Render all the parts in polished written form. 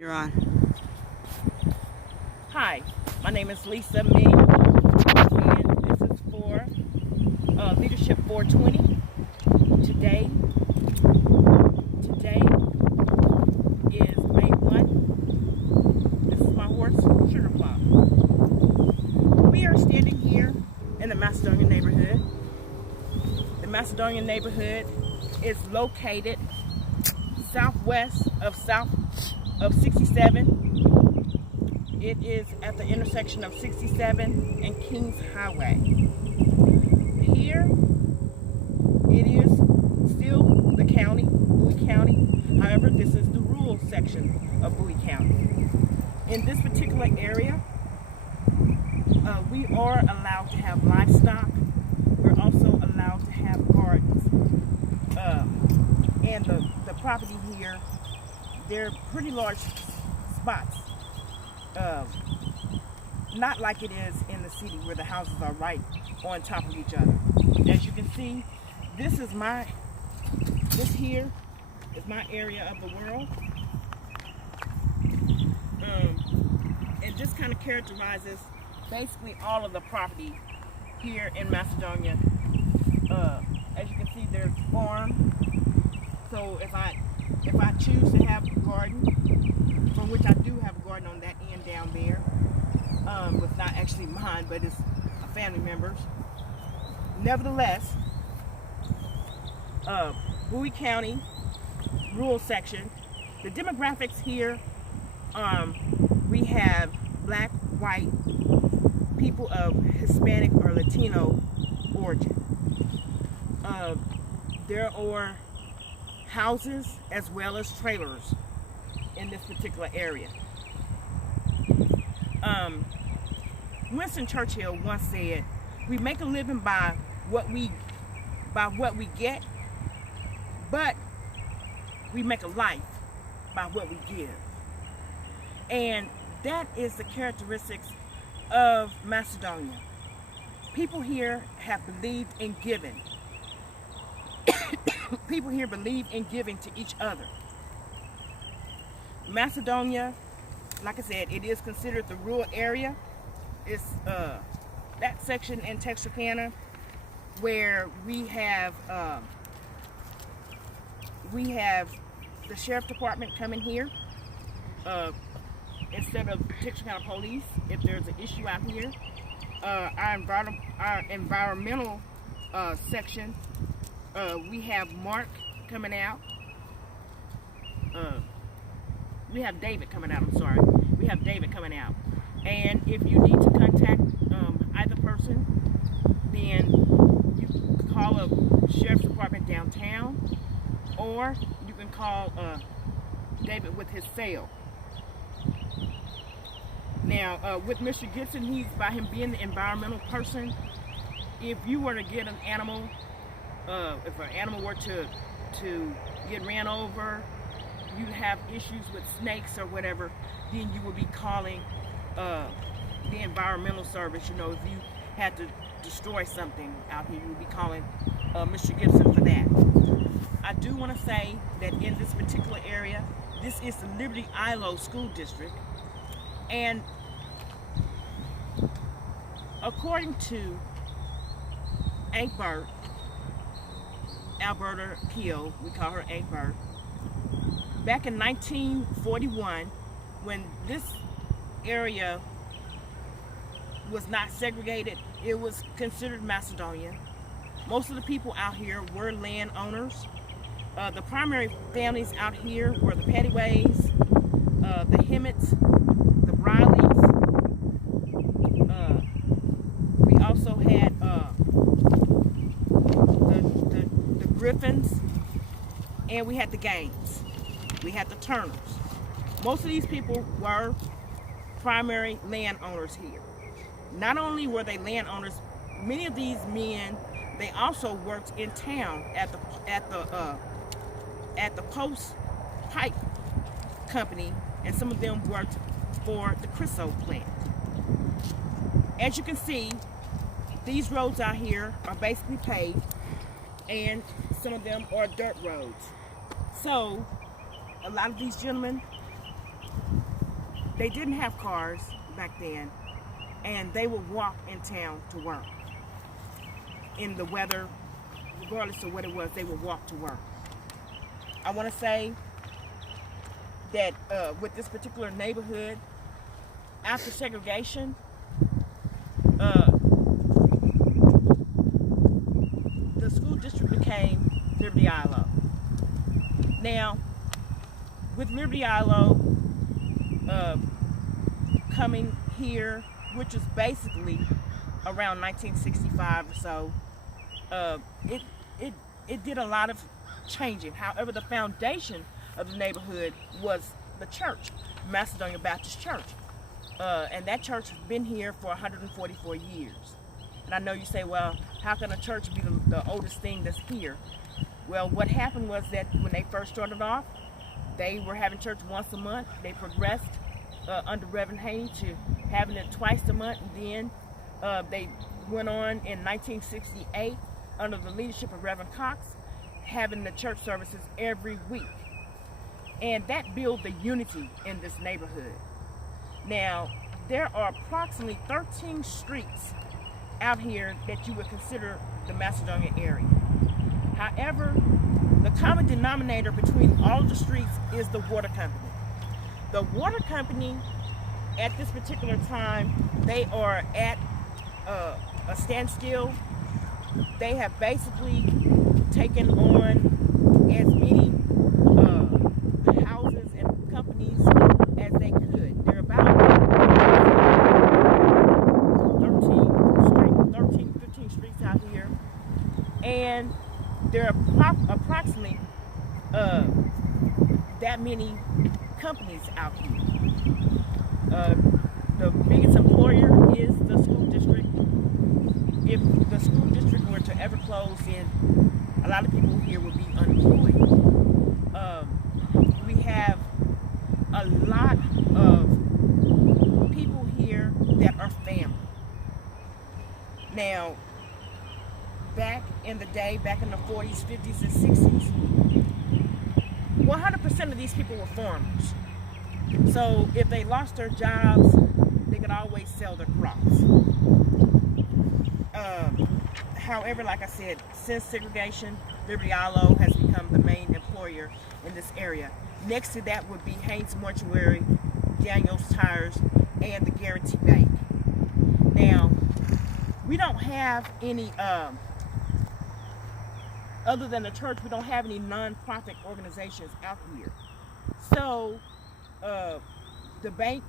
You're on. Hi, my name is Lisa Ming, and this is for Leadership 420. Today is May 1. This is my horse, Sugar Plum. We are standing here in the Macedonia neighborhood. The Macedonia neighborhood is located southwest of 67. It is at the intersection of 67 and Kings Highway. Here, it is still the county, Bowie County. However, this is the rural section of Bowie County. In this particular area, we are allowed to have livestock. We're also allowed to have gardens. And the property here, they're pretty large spots. Not like it is in the city where the houses are right on top of each other. As you can see, this here is my area of the world. And this kind of characterizes basically all of the property here in Macedonia. As you can see, there's farm. So if I choose to have a garden, for which I do have a garden on that end down there, it's not actually mine, but it's a family member's. Nevertheless, Bowie County, rural section, the demographics here, we have black, white, people of Hispanic or Latino origin. There are houses as well as trailers in this particular area. Winston Churchill once said, "We make a living by what we get, but we make a life by what we give." And that is the characteristics of Macedonia. People here have believed in giving. People here believe in giving to each other. Macedonia, like I said, it is considered the rural area. It's that section in Texarkana where we have the sheriff department coming here instead of Texarkana police if there's an issue out here. Our environmental section, we have Mark coming out. We have David coming out, I'm sorry. We have David coming out. And if you need to contact either person, then you can call a sheriff's department downtown, or you can call David with his cell. Now, with Mr. Gibson, by him being the environmental person, if you were to get an animal, if an animal were to get ran over, you have issues with snakes or whatever, then you will be calling the environmental service. You know, if you had to destroy something out here, you would be calling Mr. Gibson for that. I do want to say that in this particular area, this is the Liberty Ilo School District, and according to Egbert, Alberta Peel, we call her Egbert, back in 1941, when this area was not segregated, it was considered Macedonia. Most of the people out here were landowners. The primary families out here were the Pettyways, the Hemmets, the Rileys. We also had the Griffins, and we had the Gaines. We had the Turners. Most of these people were primary landowners here. Not only were they landowners, many of these men, they also worked in town at the post pipe company, and some of them worked for the Chryso plant. As you can see, these roads out here are basically paved, and some of them are dirt roads. So a lot of these gentlemen they didn't have cars back then, and they would walk in town to work. In the weather, regardless of what it was, they would walk to work. I want to say that with this particular neighborhood, after segregation, the school district became Liberty ILO. Now, with Liberty ILO coming here, which was basically around 1965 or so, it did a lot of changing. However, the foundation of the neighborhood was the church, Macedonia Baptist Church. And that church has been here for 144 years. And I know you say, well, how can a church be the oldest thing that's here? Well, what happened was that when they first started off, they were having church once a month. They progressed under Reverend Haney to having it twice a month. And then they went on in 1968 under the leadership of Reverend Cox, having the church services every week. And that built the unity in this neighborhood. Now, there are approximately 13 streets out here that you would consider the Macedonia area. However, the common denominator between all of the streets is the water company. The water company, at this particular time, they are at a standstill. They have basically taken on as many houses and companies as they could. They're about 15 streets out here, and there are approximately that many companies out here. The biggest employer is the school district. If the school district were to ever close, then a lot of people here would be unemployed. We have a lot of people here that are family. Now, back in the day, back in the 40s, 50s, and 60s, 100% of these people were farmers. So if they lost their jobs, they could always sell their crops. However, like I said, since segregation, Liberty ILO has become the main employer in this area. Next to that would be Haynes Mortuary, Daniel's Tires, and the Guarantee Bank. Now, we don't have any, other than the church, we don't have any non-profit organizations out here. So, the bank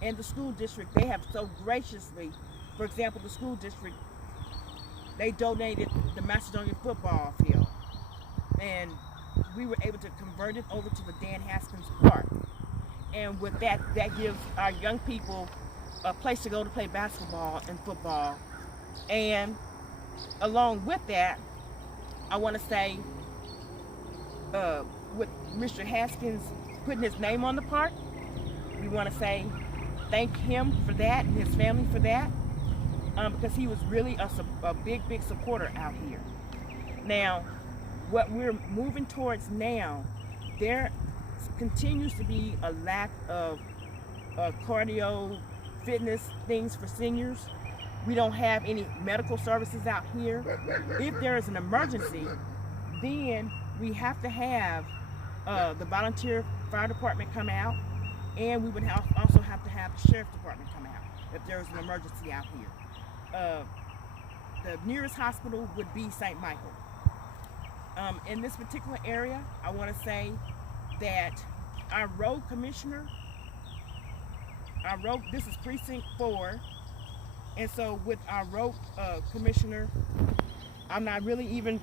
and the school district, they have so graciously, for example, the school district, they donated the Macedonia football field, and we were able to convert it over to the Dan Haskins Park. And with that, that gives our young people a place to go to play basketball and football. And along with that, I want to say, with Mr. Haskins putting his name on the park, we want to say thank him for that and his family for that, because he was really a big supporter out here. Now, what we're moving towards now, there continues to be a lack of cardio fitness things for seniors. We don't have any medical services out here. If there is an emergency, then we have to have the volunteer fire department come out, and we would also have to have the sheriff's department come out if there is an emergency out here. The nearest hospital would be St. Michael. In this particular area, I want to say that our road commissioner, this is precinct 4, and so with our road commissioner, I'm not really even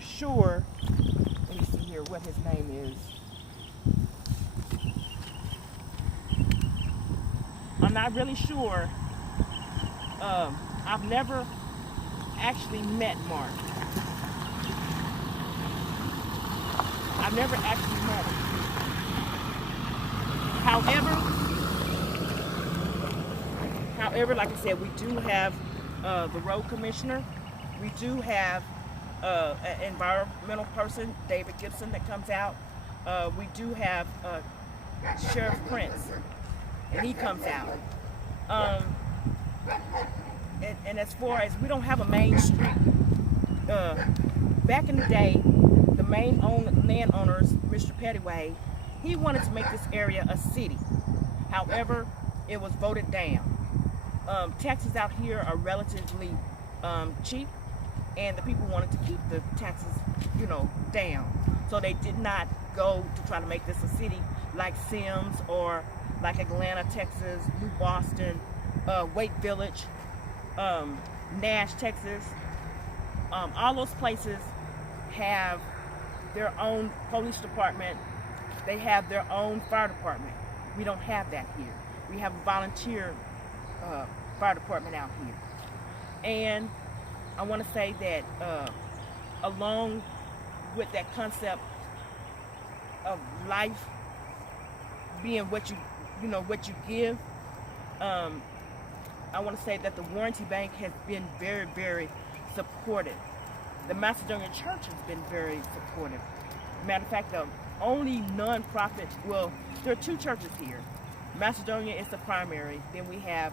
sure, let me see here what his name is. I'm not really sure. I've never actually met Mark. I've never actually met him. However, like I said, we do have the road commissioner. We do have an environmental person, David Gibson, that comes out. We do have Sheriff Prince, and he comes out. Um, and as far as we don't have a main street, back in the day, the main landowners, Mr. Pettaway, he wanted to make this area a city. However, it was voted down. Taxes out here are relatively cheap, and the people wanted to keep the taxes, down. So they did not go to try to make this a city like Sims or like Atlanta, Texas, New Boston, Wake Village, Nash, Texas. All those places have their own police department. They have their own fire department. We don't have that here. We have a volunteer fire department out here. And I want to say that along with that concept of life being what you give, I want to say that the Warranty Bank has been very, very supportive. The Macedonia Church has been very supportive. Matter of fact, the only non-profit, well, there are two churches here. Macedonia is the primary. Then we have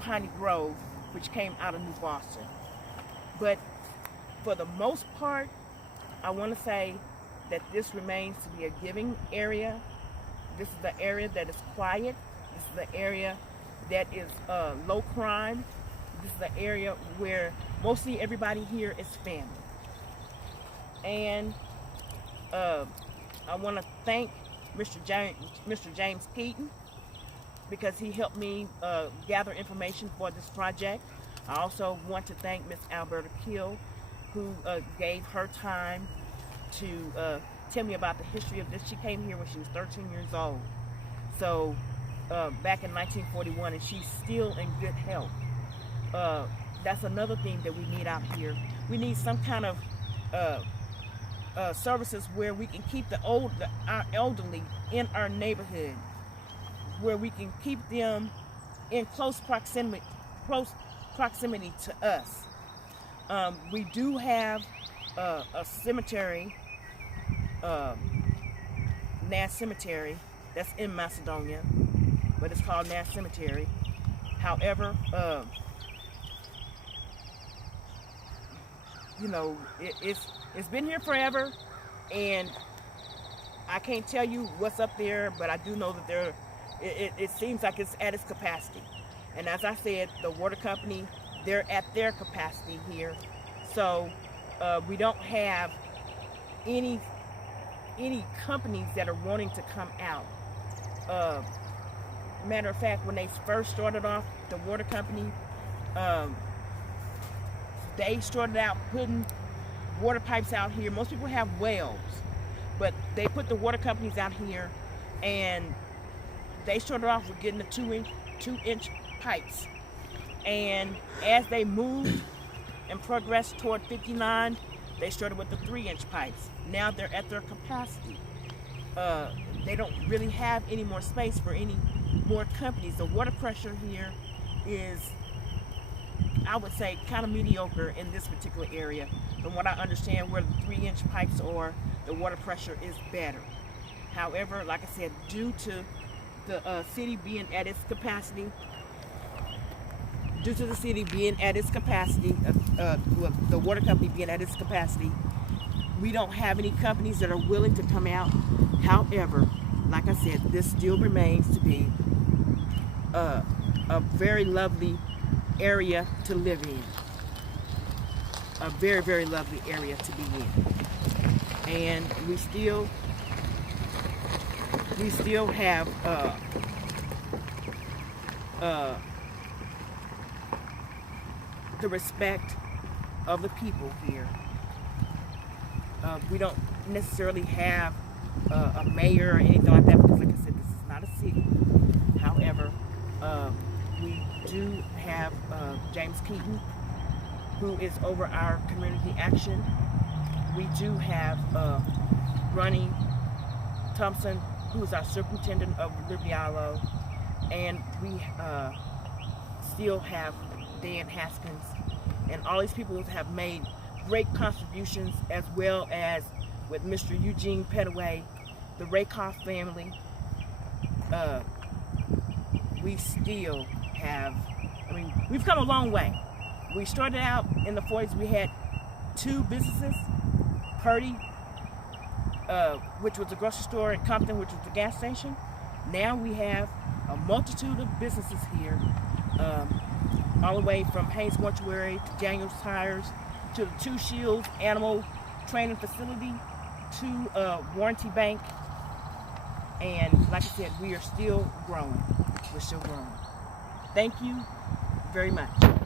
Piney Grove, which came out of New Boston. But for the most part, I want to say that this remains to be a giving area. This is the area that is quiet. This is the area that is low crime. This is the area where mostly everybody here is family. And I want to thank Mr. James Keaton, because he helped me gather information for this project. I also want to thank Miss Alberta Kill, who gave her time to tell me about the history of this. She came here when she was 13 years old. So back in 1941, and she's still in good health. That's another thing that we need out here. We need some kind of services where we can keep our elderly in our neighborhood, where we can keep them in close proximity to us. We do have a cemetery, Nash Cemetery, that's in Macedonia, but it's called Nash Cemetery. However, it's been here forever, and I can't tell you what's up there, but I do know that it seems like it's at its capacity. And as I said, the water company, they're at their capacity here. So we don't have any companies that are wanting to come out. Matter of fact, when they first started off, the water company, they started out putting water pipes out here. Most people have wells, but they put the water companies out here, and they started off with getting the two-inch pipes. And as they moved and progressed toward 59, they started with the 3-inch pipes. Now they're at their capacity. They don't really have any more space for any more companies. The water pressure here is, I would say, kind of mediocre in this particular area. From what I understand, where the 3-inch pipes are, the water pressure is better. However, like I said, due to the city being at its capacity, the water company being at its capacity, we don't have any companies that are willing to come out. However, like I said, this still remains to be a very lovely area to live in. A very, very lovely area to be in. And we still have the respect of the people here. We don't necessarily have a mayor or anything like that, because like I said, this is not a city. However, we do have James Keaton, who is over our community action. We do have Ronnie Thompson, who is our superintendent of Liberty Islo, and we still have Dan Haskins, and all these people have made great contributions, as well as with Mr. Eugene Pettaway, the Rakoff family, we still have, we've come a long way. We started out in the 40s, we had 2 businesses, Purdy, which was a grocery store, and Compton, which was a gas station. Now we have a multitude of businesses here, all the way from Haynes Mortuary to Daniel's Tires to the Two Shields Animal Training Facility to Warranty Bank. And like I said, we are still growing. We're still growing. Thank you very much.